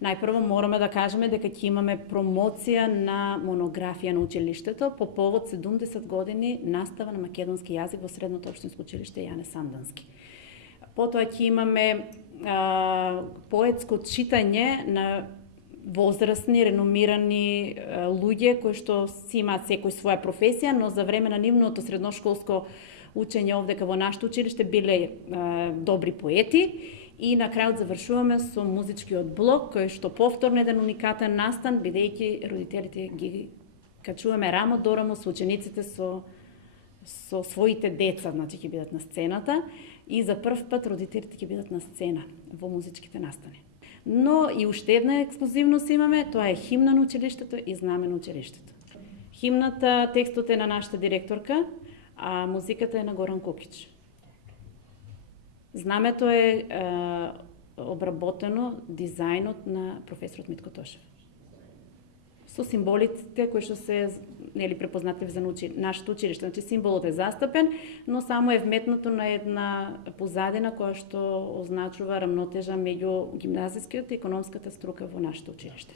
Најпрво мораме да кажеме дека ќе имаме промоција на монографија на училиштето по повод 70 години настава на македонски јазик во Средното општинско училиште Јане Сандански. Потоа ќе имаме поетско читање на возрастни, реномирани луѓе кои што си имаат секој своја професија, но за време на нивното средношколско учење овдека во нашето училиште биле добри поети. И на крајот завршуваме со музичкиот блок, кој што повторно еден уникатен настан, бидејќи родителите ги качуваме рамо до рамо со учениците со своите деца, значи ќе бидат на сцената, и за прв пат родителите ќе бидат на сцена во музичките настани. Но и уште една ексклузивност имаме, тоа е химна на училиштето и знаме на училиштето. Химната, текстот е на нашата директорка, а музиката е на Горан Кукич. Знамето е обработено дизајнот на професорот Митко Тошев. Со символите кои што се препознатливи за нашето училиште. Значи символот е застапен, но само е вметнато на една позадина која што означува рамнотежа меѓу гимназискиот и економската струка во нашето училиште.